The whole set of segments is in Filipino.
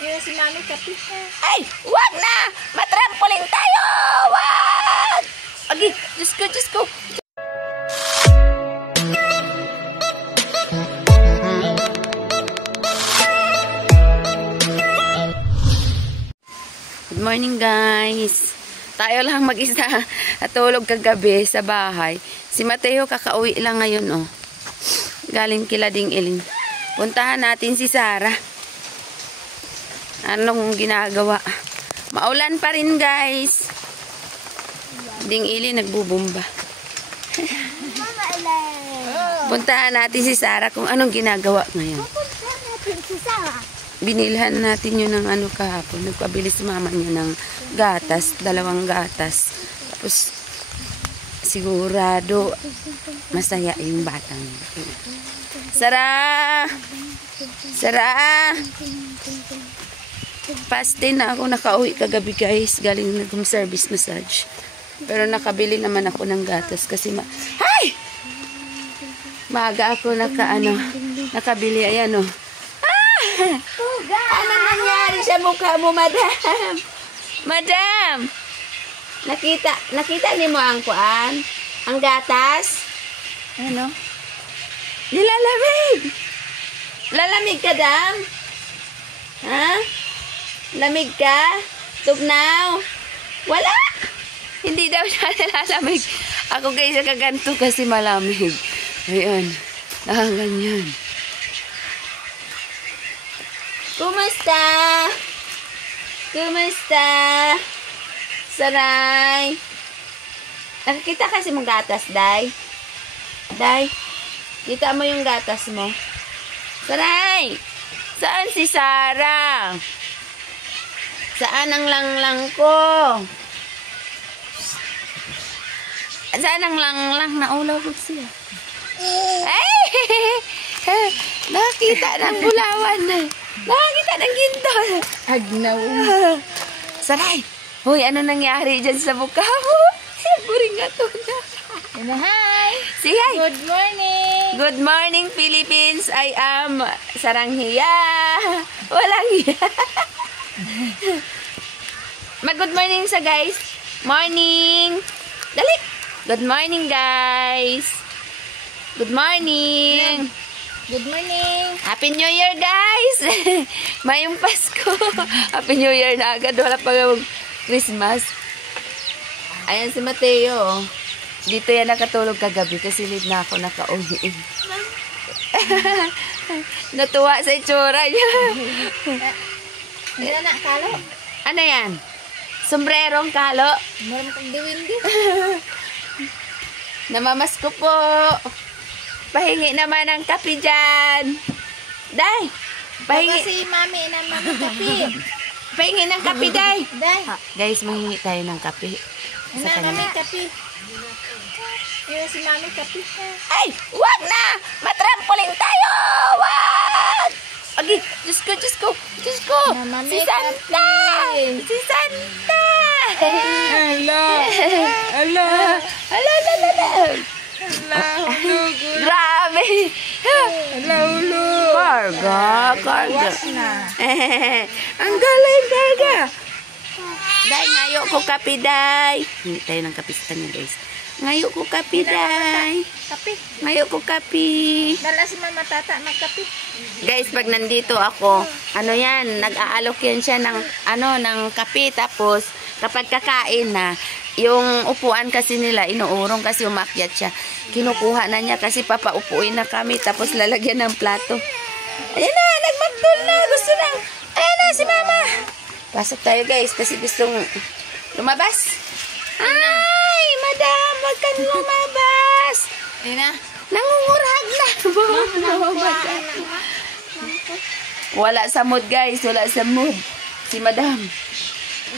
Yung si Mami kapi. Ay, wag na! Matrampoling tayo! Wag! Okay, Diyos ko, Diyos ko. Good morning, guys. Tayo lang mag-isa at tulog kagabi sa bahay. Si Mateo kakauwi lang ngayon, oh. Galing kila Ding Iling. Puntahan natin si Sarah. Anong ginagawa? Maulan pa rin, guys. Ding Iling nagbubumba. Puntahan natin si Sarah kung anong ginagawa ngayon. Puntahan natin si Sarah. Binilhan natin yun ng ano kahapon. Nagpabili si mama niya ng gatas, 2 gatas. Tapos, sigurado, masaya yung batang. Sarah! Sarah! Paste na ako nakauwi kagabi, guys. Galing nag-home service massage. Pero nakabili naman ako ng gatas kasi Hay! Maaga ako nakabili. Ayan, oh. Ano nangyari sa mukha mo, madam? Madam! Nakita ni mo ang kuan? Ang gatas? Ano? Nilalamig! Lalamig ka, dam? Ha? Lamig ka? Tugnaw? Wala! Hindi daw siya nilalamig. Ako guys, nakaganto kasi malamig. Ayan. Nakaganyan. Kumusta? Kumusta? Saray? Nakikita kasi mong gatas, Day? Day? Kita mo yung gatas mo? Saray! Saan si Sarah? Saan ang langlang ko? Saan ang langlang? Naulaw ko siya. Ay! Nakita ng bulawan na. Nakakita ng gintol. Agnaw. Saray. Hoy, ano nangyari dyan sa mukha mo? Buring nga to na. Hi. Say hi. Good morning. Good morning, Philippines. I am Saranghiya. Walang hiya. Mag-good morning sa guys. Morning. Dali. Good morning, guys. Good morning. Good morning. Happy New Year, guys! Mayong Pasko. Happy New Year na agad. Wala pa Christmas. Ayan si Mateo. Dito yan nakatulog kagabi kasi late na ako nakauwi. Natuwa sa itsura niya. Hindi na kalo. Ano yan? Sombrerong kalo? Meron kang diwindi. Namamasko po. Pahingi naman ng kape dyan. Day! Pahingi. Si Mami na Mami kapi. Pahingi ng kape, Day. Day. Guys, mahingi tayo ng kape. Sa Na Mami kanya. kapi. Yung si Mami kapi. Ay! Wag na! Matrampoling tayo! Wag! Okay, Diyos ko, Diyos ko, Diyos ko! Mami Si Santa! kape. Si Santa! Hello. Hello! Hello, hello, Grabe! Hello. Karga. Na. Ang galing, karga! Day, ngayo ko kape, Day. Hindi tayo ng kape sa kanya, guys. Ngayo ko kape, Day. Kapi. Ngayo ko kape. Dala si Mama Tata magkapi. Guys, pag nandito ako, ano yan, nag-aalok yan siya ng kape. Tapos, kapag kakain na, yung upuan kasi nila, inuurong kasi umakyat siya. Kinukuha na niya kasi papaupuin na kami. Tapos lalagyan ng plato. Ayan na, nagmagtol na. Gusto na. Ayan na, si Mama. Pasok tayo, guys, kasi gustong lumabas. Ay, madam, wag ka lumabas. Ayun na. Nangungurag na. Wala sa mood, guys. Wala sa mood. Si madam.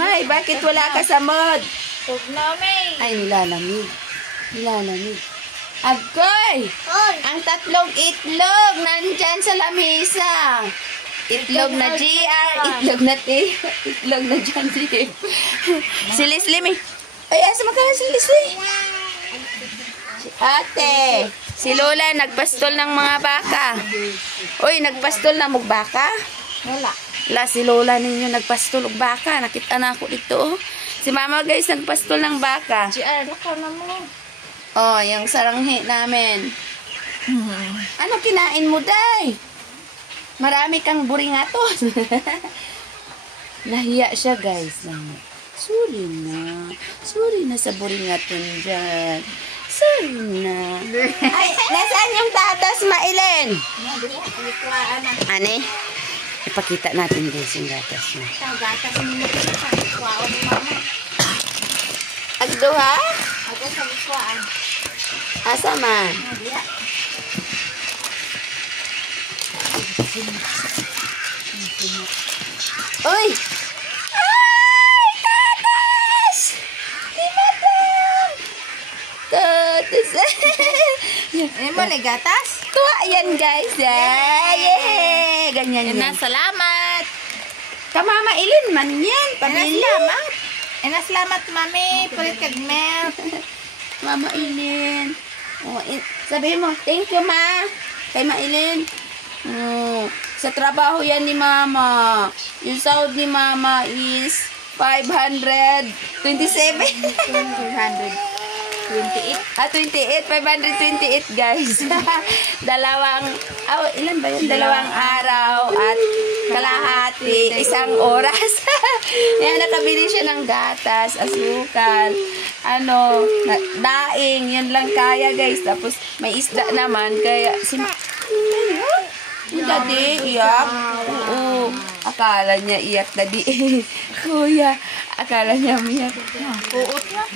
Ay, bakit wala ka sa mood? Tugnaw, May. Ay, nilalamig. Nilalamig. Agoy! Oy. Ang 3 itlog nandyan sa lamesa. Itlog na GR, itlog na T, itlog na John T. Si Leslie, may. Ay, asa magkala si Leslie? Si ate. Si Lola, nagpastol ng mga baka. Uy, nagpastol na magbaka? Wala. La, si Lola ninyo nagpastol og baka. Nakita na ako dito, oh. Si Mama, guys, nagpastol ng baka. GR, lakaw na mo. Oh, yung saranghi namin. Ano kinain mo, day? Marami kang buringaton. Nahiya siya, guys. Sorry na. Sorry na sa buringaton dyan. Sorry na. Ay, nasaan yung tatas, Mailen? Ane? Ipakita natin, guys, yung gatas mo. Gatas mo sa kuwao ni mama. Agduha? Ako sa kuwaan. Asa man? Uy! Ay! Tatas! Di madam! Tatas! Eh mo ni gatas? Tuwa yan, guys. Yay! Ganyan yan. Salamat. Kamama ilin man yan. Pabili. Salamat mami, pulit kag milk. Mama Ilin. Oh, sabihin mo, thank you, ma. Kay Mailin. Oh, sa trabaho yan ni Mama. Yung sahod ni Mama is 527. 28, 528, guys. Ilan ba yun? Dalawang araw at kalahati, isang oras. Yan, nakabili siya ng gatas, asukal, daing, yun lang kaya, guys. Tapos, may isda naman, kaya, Daddy, iyak. Oo. Akala niya iyak, Daddy. Kuya, akala niya umiyak. Uot na.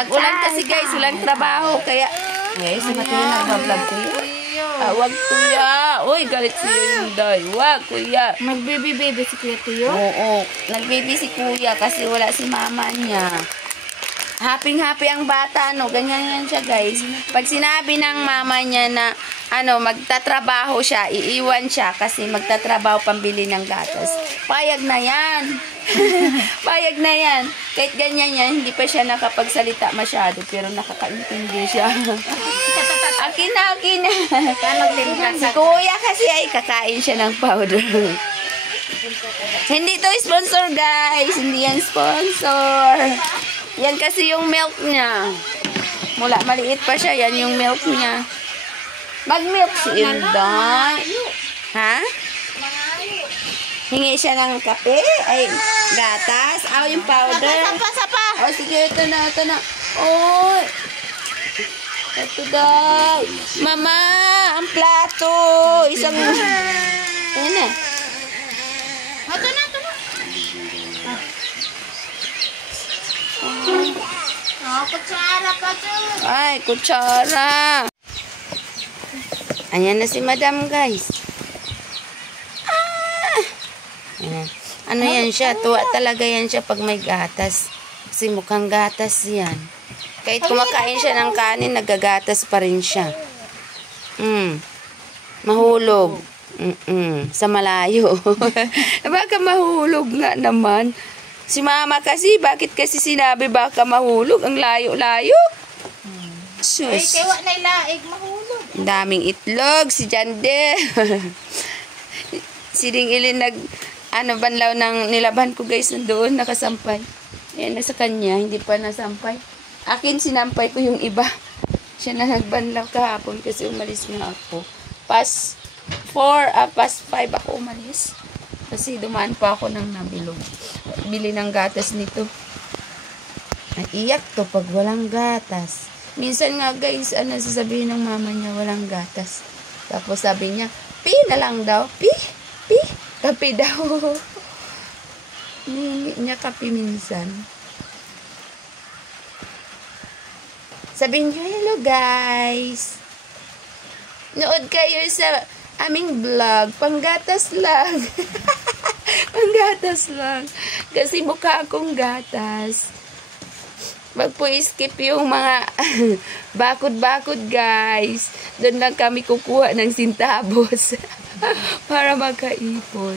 Tag-ulan kasi, guys, walang trabaho. Kaya, guys, sa matuloy nagbablog, kuya. Wag, kuya. Uy, galit siya yung day. Wag, kuya. Mag-baby si Kuya Tuyo? Oo. Nag-baby si kuya kasi wala si mama niya. Happy-happy ang bata, no? Ganyan yan siya, guys. Pag sinabi ng mama niya na, magtatrabaho siya, iiwan siya kasi magtatrabaho pambili ng gatas. Payag na yan. Payag na yan. Kahit ganyan yan, hindi pa siya nakapagsalita masyado, pero nakakaintindi siya. Akin na. Si kuya kasi ay kakain siya ng powder. Hindi to sponsor, guys. Hindi yan sponsor. Yan kasi yung milk niya. Mula maliit pa siya, yan yung milk niya. Mag-milk si Ilda. Ha? Hingi siya ng kape, ay gatas, yung powder. Sapa. Oh, sige, ito na. Oy. Ito daw. Mama, ang plato. Isang... Ayan na. Ito na. Kutsara pa dyan. Ay, kutsara. Ayan na si Madam, guys. Ayan. Ano yan siya? Tuwa talaga yan siya pag may gatas. Kasi mukhang gatas yan. Kahit kumakain siya ng kanin, nagagatas pa rin siya. Mahulog. Sa malayo. Baka mahulog nga naman. Si Mama kasi, bakit kasi sinabi baka mahulog? Ang layo-layo. Sus. Kaya na ilaig mahulog. Ang daming itlog. Si Jande. Si Ding Ilin banlaw ng nilaban ko, guys, nandoon, nakasampay. Ayan, nasa kanya, hindi pa nasampay. Akin, sinampay ko yung iba. Siya na nagbanlaw kahapon kasi umalis nga ako. Past 5 ako umalis. Kasi dumaan pa ako ng nabilog. Bili ng gatas nito. Iyak to pag walang gatas. Minsan nga, guys, sasabihin ng mama niya walang gatas. Tapos sabi niya, pi na lang daw. Pi. Kape daw. Hindi niya kape minsan. Sabihin niyo, hello guys. Nood kayo sa aming vlog. Panggatas lang. Panggatas lang. Kasi mukha akong gatas. Magpo-skip yung mga bakod-bakod, guys. Doon lang kami kukuha ng sintabos. Para magkaipon.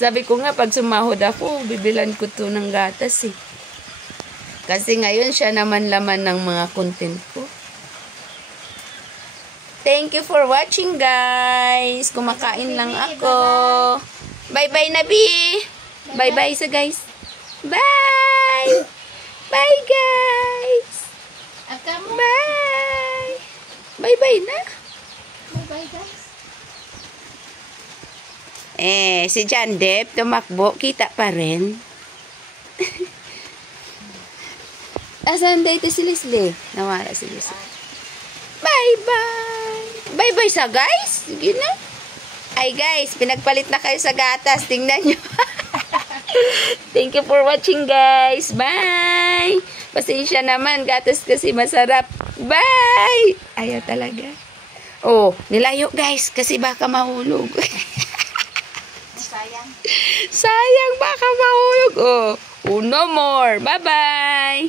Sabi ko nga, pag sumahod ako, bibilan ko to ng gatas eh. Kasi ngayon, siya naman laman ng mga content ko. Thank you for watching, guys. Kumakain lang ako. Bye-bye na, Bi. Bye-bye sa guys. Bye! Bye, guys! Aka mo. Bye! Bye-bye na. Bye guys. Si John Depp, tumakbo. Kita pa rin. Asan dito si Leslie? Nawala si Leslie. Bye-bye! Bye-bye sa guys. Sige na. Ay guys, pinagpalit na kayo sa gatas. Tingnan nyo. Thank you for watching guys. Bye! Pasensya naman. Gatas kasi masarap. Bye! Ayaw talaga. Oh, nilayo guys. Kasi baka mahulog. Sayang. Sayang baka mahulog. Oh, no more. Bye-bye!